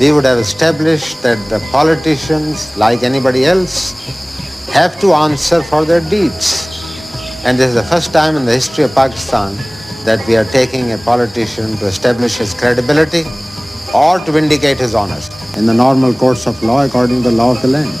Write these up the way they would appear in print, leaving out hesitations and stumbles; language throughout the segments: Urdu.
we would have established that the politicians, like anybody else, have to answer for their deeds. And this is the first time in the history of Pakistan that we are taking a politician to establish his credibility or to vindicate his honors in the normal course of law according to the law of the land.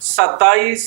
27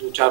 2-4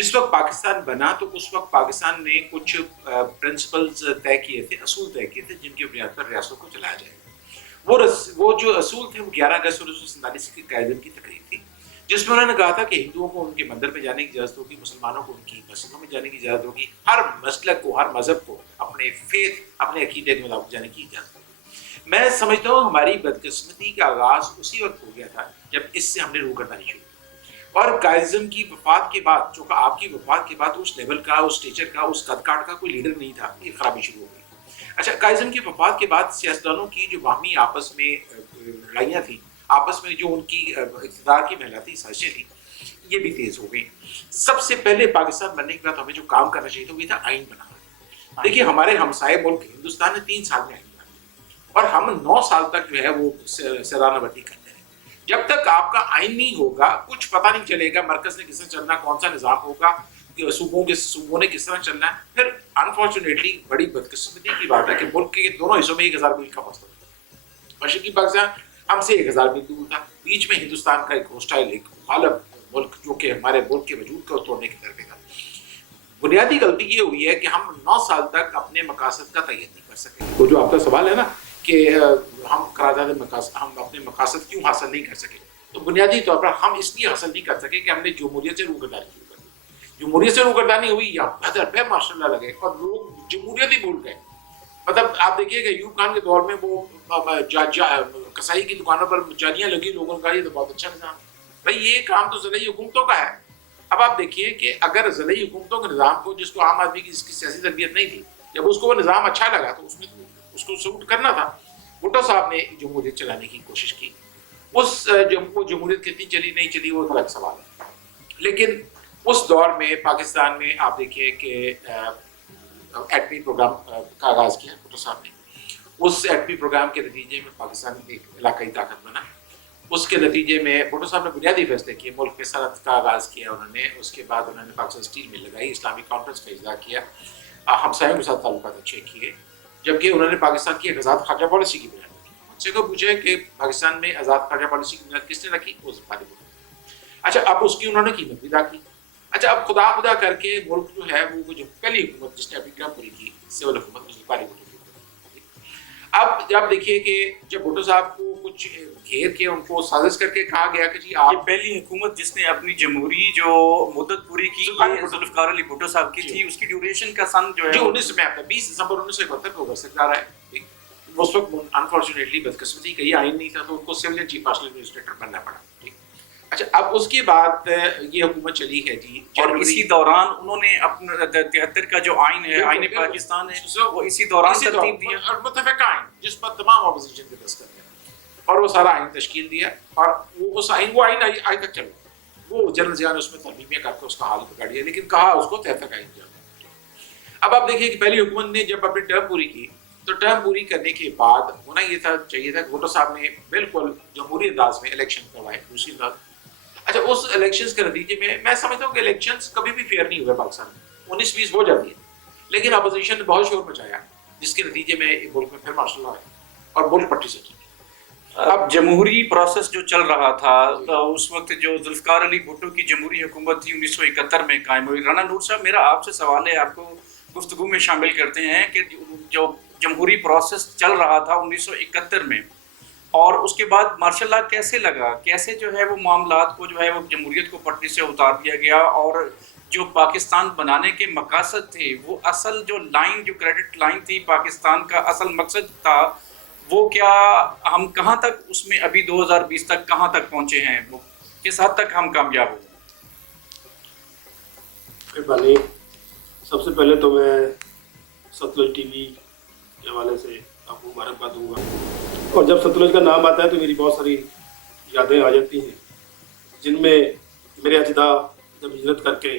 جس وقت پاکستان بنا تو اس وقت پاکستان نے کچھ پرنسپلز طے کیے تھے، اصول طے کیے تھے جن کی بنیاد پر ریاستوں کو چلایا جائے گا۔ وہ جو اصول تھے وہ 11 اگست 1947 کی قائدین کی تقریر تھی، جس میں انہوں نے کہا تھا کہ ہندوؤں کو ان کے مندر میں جانے کی اجازت ہوگی، مسلمانوں کو ان کی مسجدوں میں جانے کی اجازت ہوگی، ہر مسلک کو، ہر مذہب کو اپنے فیتھ، اپنے عقیدے کے مطابق جانے کی اجازت ہوگی۔ میں سمجھتا ہوں ہماری بدقسمتی کا آغاز اسی وقت ہو گیا تھا جب اس سے ہم نے روگردانی شروع کی، اور قائداعظم کی وفات کے بعد، چونکہ آپ کی وفات کے بعد اس لیول کا، اس اسٹیچر کا، اس قد کاٹ کا کوئی لیڈر نہیں تھا، یہ خرابی شروع ہو گئی۔ اچھا، قائداعظم کی وفات کے بعد سیاستدانوں کی جو باہمی آپس میں لڑائیاں تھیں، آپس میں جو ان کی اقتدار کی محلاتی سازشیں تھیں، یہ بھی تیز ہو گئی۔ سب سے پہلے پاکستان بننے کے بعد ہمیں جو کام کرنا چاہیے تھا وہ یہ تھا آئین بنانا۔ دیکھیے ہمارے ہمسائے ملک ہندوستان نے 3 سال میں آئین بنا دیا اور ہم 9 سال تک جو ہے وہ سرانہ بردی کرتے رہے۔ جب تک آپ کا آئین نہیں ہوگا کچھ پتہ نہیں چلے گا مرکز نے کس طرح چلنا، کون سا نظام ہوگا، صوبوں نے کس طرح چلنا ہے۔ پھر انفارچونیٹلی بڑی بدقسمتی کی بات ہے کہ ملک کے دونوں حصوں میں 1000 میل کا فاصلہ تھا۔ مشرقی پاکستان ہم سے 1000 میل دور تھا، بیچ میں ہندوستان کا ایک ہوسٹائل، ایک مخالف ملک جو کہ ہمارے ملک کے وجود کو توڑنے کی طرف تھا۔ بنیادی غلطی یہ ہوئی ہے کہ ہم 9 سال تک اپنے مقاصد کا تعین نہیں کر سکے۔ وہ جو آپ کا سوال ہے نا کہ ہم قرارداد مقاصد، ہم اپنے مقاصد کیوں حاصل نہیں کر سکے، تو بنیادی طور پر ہم اس لیے حاصل نہیں کر سکے کہ ہم نے جمہوریت سے روگردانی شروع کر دی۔ جمہوریت سے روگردانی ہوئی یا بدر پہ ماشاء اللہ لگے اور لوگ جمہوریت ہی بھول گئے۔ مطلب آپ دیکھیے کہ ایوب خان کے دور میں وہ کسائی کی دکانوں پر جالیاں لگی، لوگوں نے کہا یہ تو بہت اچھا نظام، بھائی یہ کام تو ضلعی حکومتوں کا ہے۔ اب آپ دیکھیے کہ اگر ضلعی حکومتوں کے نظام کو، جس کو عام آدمی کی اس کی سیاسی تربیت نہیں تھی، جب اس کو وہ نظام اچھا لگا تو اس کو سلوٹ کرنا تھا۔ بھٹو صاحب نے جمہوریت چلانے کی کوشش کی، وہ جمہوریت کتنی چلی نہیں چلی وہ الگ سوال ہے، لیکن اس دور میں پاکستان میں آپ دیکھیے کہ ایٹمی پروگرام کا آغاز کیا بھٹو صاحب نے۔ اس ایٹمی پروگرام کے نتیجے میں پاکستان ایک علاقائی طاقت بنا۔ اس کے نتیجے میں بھٹو صاحب نے بنیادی فیصلے کیے، ملک میں صنعت کا آغاز کیا انہوں نے، اس کے بعد انہوں نے پاکستان اسٹیل مل لگائی، اسلامی کانفرنس کا اجرا کیا، ہمسایوں کے ساتھ تعلقات اچھے کیے، جبکہ انہوں نے پاکستان کی ایک آزاد خارجہ پالیسی کی بنیاد رکھی۔ مجھ سے کو پوچھے کہ پاکستان میں آزاد خارجہ پالیسی کی بنیاد کس نے رکھی؟ وہ ذوالفقار بھٹو۔ اچھا، اب اس کی انہوں نے قیمت بھی ادا کی۔ اچھا، اب خدا کر کے ملک جو ہے وہ جو پہلی حکومت جس نے اپنی ٹرم پوری کی، سول حکومت ذوالفقار بھٹو کی۔ اب جب دیکھیے کہ جب بھٹو صاحب کو کچھ گھیر کے ان کو سازش کر کے کہا گیا کہ جی آپ، یہ پہلی حکومت جس نے اپنی جمہوری جو مدت پوری کی ذوالفقار علی بھٹو صاحب کی تھی، اس کی ڈیوریشن کا سن جو ہے 20 دسمبر 1971 کو گزر جا رہا ہے۔ اس وقت انفارچونیٹلی بدقسمتی کا یہ آئین نہیں تھا تو ان کو سویلین چیف مارشل ایڈمنسٹریٹر بننا پڑا۔ اچھا، اب اس کے بعد یہ حکومت چلی ہے جی، اور اسی دوران انہوں نے اپنا 73 کا جو آئین ہے، آئین پاکستان ہے، وہ اسی دوران ترتیب دیا اور متفق آئین جس پر تمام اپوزیشن کے دستخط ہیں، اور وہ سارا آئین تشکیل دیا، اور وہ آئین آج تک چل رہا ہے۔ وہ جنرل ضیاء نے اس میں ترمیمیں کر کے اس کا حال بگاڑ دیا، لیکن کہا اس کو 73 کا آئین جانا۔ اب آپ دیکھیے کہ پہلی حکومت نے جب اپنی ٹرم پوری کی تو ٹرم پوری کرنے کے بعد ہونا یہ چاہیے تھا کہ بھٹو صاحب نے بالکل جمہوری انداز میں الیکشن کروائے، دوسری انداز۔ اچھا، اس الیکشنز کے نتیجے میں سمجھتا ہوں کہ الیکشنز کبھی بھی فیئر نہیں ہوئے پاکستان میں، 19-20 ہو جاتی ہے، لیکن اپوزیشن نے بہت شور مچایا جس کے نتیجے میں ملک میں پھر مارشل لا ہے اور ملک پٹی سے چلی۔ اب جمہوری پروسیس جو چل رہا تھا تو اس وقت جو ذوالفقار علی بھٹو کی جمہوری حکومت تھی 1971 میں قائم ہوئی۔ رانا نور صاحب، میرا آپ سے سوال ہے، آپ کو گفتگو میں شامل کرتے ہیں کہ جو جمہوری پروسیس چل رہا تھا 1971 میں، اور اس کے بعد مارشل لا کیسے لگا، کیسے جو ہے وہ معاملات کو جو ہے وہ جمہوریت کو پٹری سے اتار دیا گیا، اور جو پاکستان بنانے کے مقاصد تھے، وہ اصل جو لائن، جو کریڈٹ لائن تھی پاکستان کا اصل مقصد تھا، وہ کیا ہم کہاں تک اس میں ابھی 2020 تک کہاں تک پہنچے ہیں، وہ کس حد تک ہم کامیاب ہوئے؟ مہربانی، سب سے پہلے تو میں ستلج ٹی وی کے حوالے سے آپ کو مبارکباد دوں گا، اور جب ستلج کا نام آتا ہے تو میری بہت ساری یادیں آ جاتی ہیں، جن میں میرے اجداد جب ہجرت کر کے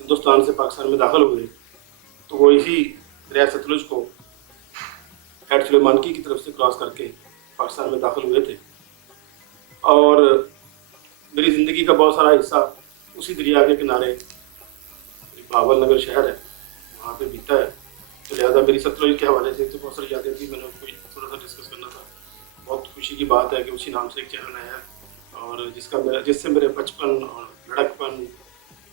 ہندوستان سے پاکستان میں داخل ہوئے تو وہ اسی دریا ستلج کو ہیڈ سلیمانکی کی طرف سے کراس کر کے پاکستان میں داخل ہوئے تھے، اور میری زندگی کا بہت سارا حصہ اسی دریا کے کنارے بھاول نگر شہر ہے وہاں پہ بیتا ہے، تو لہٰذا میری ستلج کے حوالے سے تو بہت ساری یادیں تھیں، میں نے کوئی تھوڑا سا ڈسکس کرنا تھا۔ بہت خوشی کی بات ہے کہ اسی نام سے ایک چینل آیا ہے، اور جس سے میرے بچپن اور لڑکپن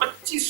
25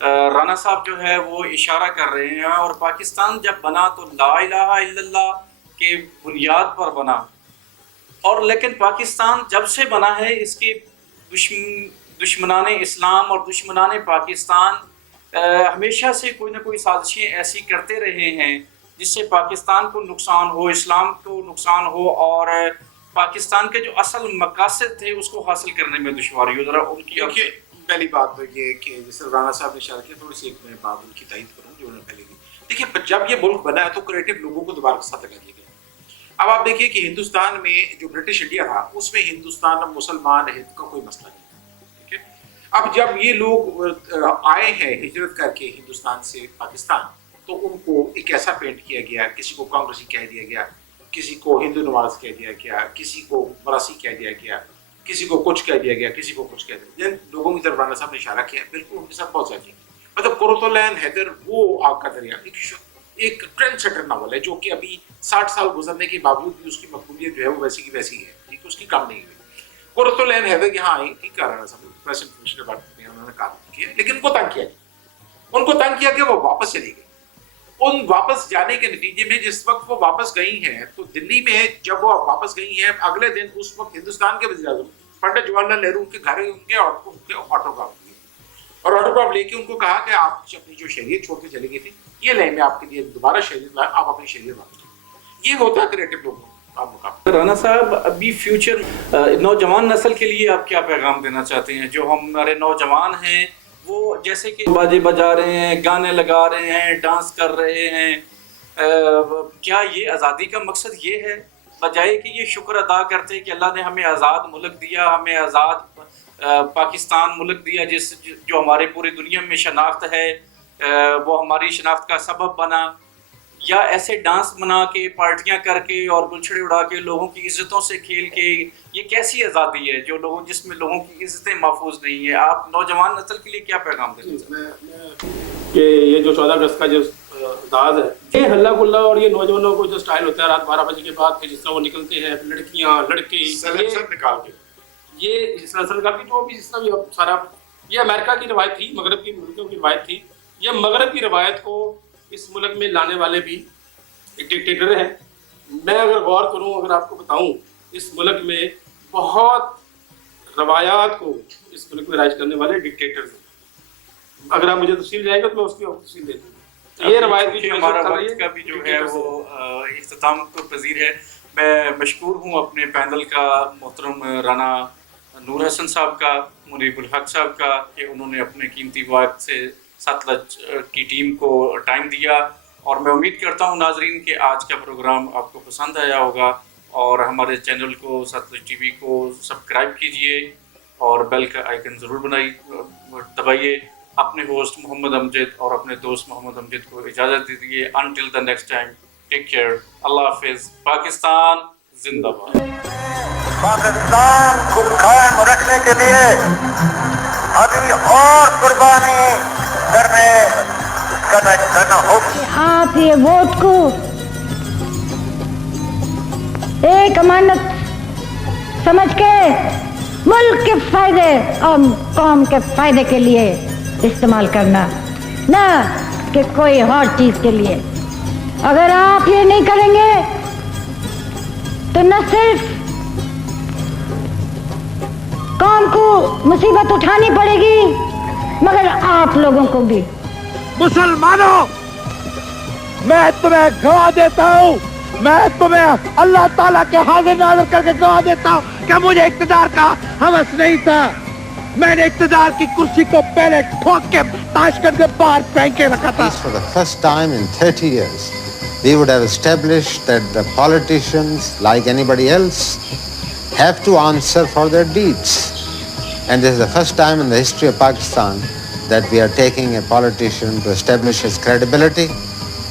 رانا صاحب جو ہے وہ اشارہ کر رہے ہیں، اور پاکستان جب بنا تو لا الہ الا اللہ کے بنیاد پر بنا، اور لیکن پاکستان جب سے بنا ہے اس کے دشمنان اسلام اور دشمنان پاکستان ہمیشہ سے کوئی نہ کوئی سازشیں ایسی کرتے رہے ہیں جس سے پاکستان کو نقصان ہو، اسلام کو نقصان ہو، اور پاکستان کے جو اصل مقاصد تھے اس کو حاصل کرنے میں دشواری ہو. ذرا ان کی پہلی بات تو یہ کہ جیسے رانا صاحب نے اشارہ کیا، تھوڑی سی ایک میں بات ان کی تائید کروں جو انہوں نے پہلے کی. دیکھیے جب یہ ملک بنا ہے تو کریٹو لوگوں کو دوبارہ ساتھ لگا دیا گیا. اب آپ دیکھیے کہ ہندوستان میں جو برٹش انڈیا تھا اس میں ہندوستان مسلمان ہند کا کوئی مسئلہ نہیں تھا. ٹھیک ہے، اب جب یہ لوگ آئے ہیں ہجرت کر کے ہندوستان سے پاکستان، تو ان کو ایک ایسا پینٹ کیا گیا، کسی کو کانگریسی کہہ دیا گیا، کسی کو ہندو نواز کہہ دیا گیا، کسی کو مراسی کہہ دیا گیا، کسی کو کچھ کہہ دیا گیا، کسی کو کچھ کہہ دیا گیا. جن لوگوں کی طرف رانا صاحب نے اشارہ کیا بالکل ان کے ساتھ بہت زیادہ. مطلب قرۃ حیدر وہ آگ کا دریا ایک ٹرینڈ سیٹر ناول ہے جو کہ ابھی 60 سال گزرنے کے باوجود بھی اس کی مقبولیت جو ہے وہ ویسی کی ویسی ہے. ٹھیک ہے، اس کی کم نہیں ہوئی. قرۃ حیدر یہاں آئی، ٹھیک ہے، رانا صاحب پریس انفارمیشن ڈپارٹمنٹ میں انہوں نے کام کیا، لیکن ان کو تنگ کیا گیا. ان کو تنگ کیا کہ وہ واپس چلی گئی. ان واپس جانے کے نتیجے میں جس وقت وہ واپس گئی ہیں تو دلی میں جب وہ واپس گئی ہیں اگلے دن اس وقت ہندوستان کے وزیر اعظم پنڈت جواہر لال نہرو ان کے گھر ان کے آٹوگراف لیے، اور آٹوگراف لے کے ان کو کہا کہ آپ اپنی جو شہریت چھوڑ کے چلی گئی تھی یہ لیں، میں آپ کے لیے دوبارہ شہریت لائیں، آپ اپنی شہریت لائیں. یہ ہوتا ہے کریٹو لوگوں کا مقابلہ. رانا صاحب ابھی فیوچر نوجوان نسل کے لیے آپ کیا پیغام دینا چاہتے ہیں؟ جو ہمارے نوجوان ہیں وہ جیسے کہ باجے بجا رہے ہیں، گانے لگا رہے ہیں، ڈانس کر رہے ہیں، کیا یہ آزادی کا مقصد یہ ہے بجائے کہ یہ شکر ادا کرتے کہ اللہ نے ہمیں آزاد ملک دیا، ہمیں آزاد پاکستان ملک دیا جو ہمارے پوری دنیا میں شناخت ہے، وہ ہماری شناخت کا سبب بنا؟ یا ایسے ڈانس بنا کے، پارٹیاں کر کے اور گلچھڑے اڑا کے لوگوں کی عزتوں سے کھیل کے، یہ کیسی آزادی ہے جس میں لوگوں کی عزتیں محفوظ نہیں ہیں؟ آپ نوجوان نسل کے لیے کیا پیغام دینا چاہتے ہیں؟ کہ یہ جو 14 اگست کا جو انداز ہے، یہ ہلہ گلہ اور یہ نوجوانوں کو جو سٹائل ہوتا ہے رات 12 بجے کے بعد جس طرح وہ نکلتے ہیں، لڑکیاں لڑکے، سلسل نکال کے، یہ سلسل کا بھی جو بھی جس طرح بھی سارا، یہ امریکہ کی روایت تھی، مغرب کی ملکوں کی روایت تھی. یہ مغرب کی روایت کو اس ملک میں لانے والے بھی ایک ڈکٹیٹر ہیں. میں اگر غور کروں، اگر آپ کو بتاؤں، اس ملک میں بہت روایات کو اس ملک میں رائج کرنے والے ڈکٹیٹر ہیں. اگر آپ مجھے تفصیل جائیں گے تو میں اس کی تفصیل دے دوں. یہ روایت بھی ہمارا وقت کا بھی جو ہے وہ اختتام کو پذیر ہے. میں مشکور ہوں اپنے پینل کا، محترم رانا نور حسن صاحب کا، منیب الحق صاحب کا، کہ انہوں نے اپنے قیمتی وقت سے ستلج کی ٹیم کو ٹائم دیا. اور میں امید کرتا ہوں ناظرین کہ آج کا پروگرام آپ کو پسند آیا ہوگا، اور ہمارے چینل کو ستلج ٹی وی کو سبسکرائب کیجئے اور بیل کا آئیکن ضرور دبائیے. اپنے ہوسٹ محمد امجد اور اپنے دوست محمد امجد کو اجازت دیجیے. Until the next time, take care, اللہ حافظ. پاکستان زندہ باد. پاکستان کو قائم رکھنے کے لیے ابھی اور قربانی کرنا ہوگی. آپ یہ ووٹ کو ایک امانت سمجھ کے ملک کے فائدے اور قوم کے فائدے کے لیے استعمال کرنا، نہ کہ کوئی اور چیز کے لیے. اگر آپ یہ نہیں کریں گے تو نہ صرف قوم کو مصیبت اٹھانی پڑے گی مگر آپ لوگوں کو بھی. مسلمانوں، میں تمہیں گواہ دیتا ہوں، میں تمہیں اللہ تعالیٰ کے حاضر ناظر کر کے گواہ دیتا ہوں کہ مجھے اقتدار کا ہوس نہیں تھا. میں نے اقتدار کی کرسی کو پہلے ٹھوک کے تاشکند کے باہر پھینک کے رکھا تھا. For the first time in 30 years, we would have established that the politicians, like anybody else, have to answer for their deeds. And this is the first time in the history of Pakistan that we are taking a politician to establish his credibility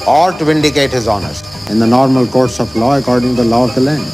or to vindicate his honesty in the normal courts of law according to the law of the land.